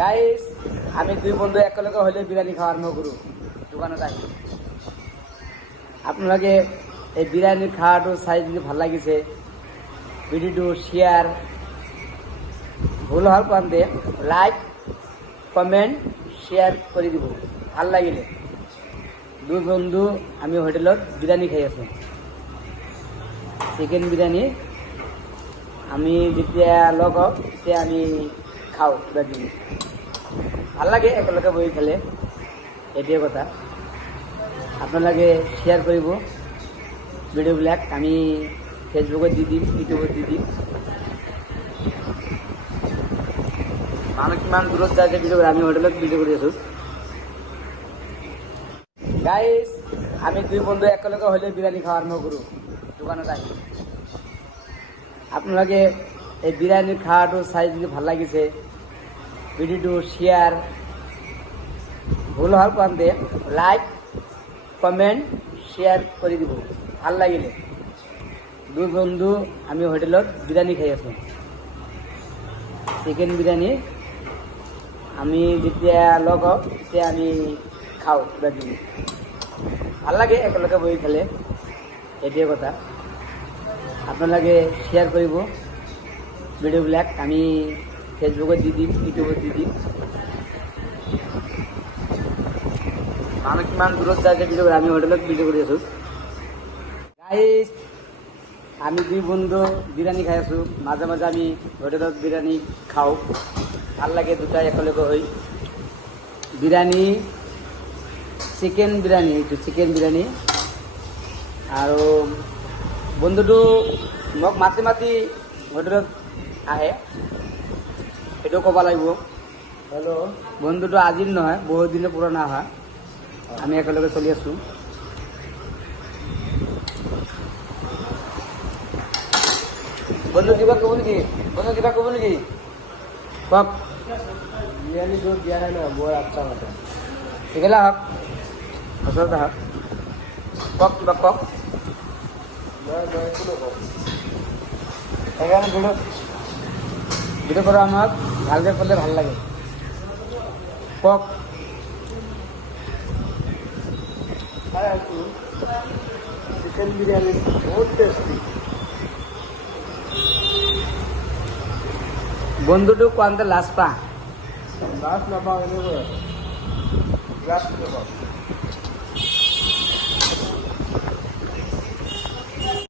Guys আমি দুই বন্ধু একেলগে হলে বিরিয়ানি খাওয়া আরম্ভ করু দোকানে যাই। আপনাকে এই বিরিয়ানির খাওয়াটো সাইজ যদি ভাল লাগিছে ভিডিওটো শেয়ার ভুল হওয়ার পান্তে লাইক কমেন্ট শেয়ার করে দিব। ভাল লাগিলে দুই বন্ধু আমি হোটেলত বিরিয়ানি খাই আছো, চিকেন বিরিয়ানি। আমি যেতিয়া লগ হওক তেতিয়া আমি খাওঁ কিবা কিবি, ভাল লাগে একেলগে বহি খালে। এইটোৱে কথা, আপোনালোকে শ্বেয়াৰ কৰিব ভিডিঅ'বিলাক। আমি ফেচবুকত দি দিম, ইউটিউবত দি দিম। মানুহ কিমান দূৰত যায় যে ভিডিঅ' আমি হোটেলত ভিডিঅ' কৰি আছোঁ। গাইজ আমি দুই বন্ধু একেলগে হলে বিরিয়ানি খাওয়া আরম্ভ করু দোকানে যাই। আপনাকে এই বিরিয়ানির খাওয়াটো সাইজ যদি ভাল লাগিছে ভিডিওটো শেয়ার ভুল হওয়ার পান্তে লাইক কমেন্ট শেয়ার করে দিব। ভাল লাগিলে দুই বন্ধু আমি হোটেলত বিরিয়ানি খাই আছো, চিকেন বিরিয়ানি। আমি যেতিয়া লগ হওক তেতিয়া আমি খাওঁ কিবা কিবি, ভাল লাগে একেলগে বহি খালে। এইটোৱে কথা, আপোনালোকে শ্বেয়াৰ কৰিব ভিডিঅ'বিলাক। আমি ফেচবুকত দি দিম, ইউটিউবত দি দিম। মানুহ কিমান দূৰত যায় যে ভিডিঅ' আমি হোটেলত ভিডিঅ' কৰি আছোঁ। গাইজ আমি দুই বন্ধু বিরিয়ানি খাই আছোঁ। মাজে মাজে আমি হোটেলত বিরিয়ানি খাওঁ, ভাল লাগে দুটাই একেলগে হৈ। বিরিয়ানি চিকেন বিরিয়ানি, এইটো চিকেন বিরিয়ানি। আৰু বন্ধুটো মোক মাতি মাতি হোটেলত আহে, সেইটো ক'ব লাগিব। হেল্ল' বন্ধুটো আজিৰ নহয়, বহুত দিনৰ পুৰণা হয়। আমি একেলগে চলি আছোঁ। বন্ধু কিবা ক'ব নেকি? বন্ধু কিবা ক'ব নেকি? কওক। বিরিয়ানি তো দিয়া নাই না, বৰ আচ্ছা কথা। এগিলা হওক, ওচৰতে হওক, কওক কিবা কওক। মই একো নকওঁ। সেইকাৰণে ভিডিঅ' কৰা আমাক ভালকৈ ক'লে ভাল লাগে। কওক। খাই আছোঁ চিকেন বিরিয়ানি, বহুত টেষ্টি। বন্ধুটো কোৱান্তে লাজ পা লাষ্ট নাপাওঁ, এনেকৈ লাষ্ট নাপাওঁ।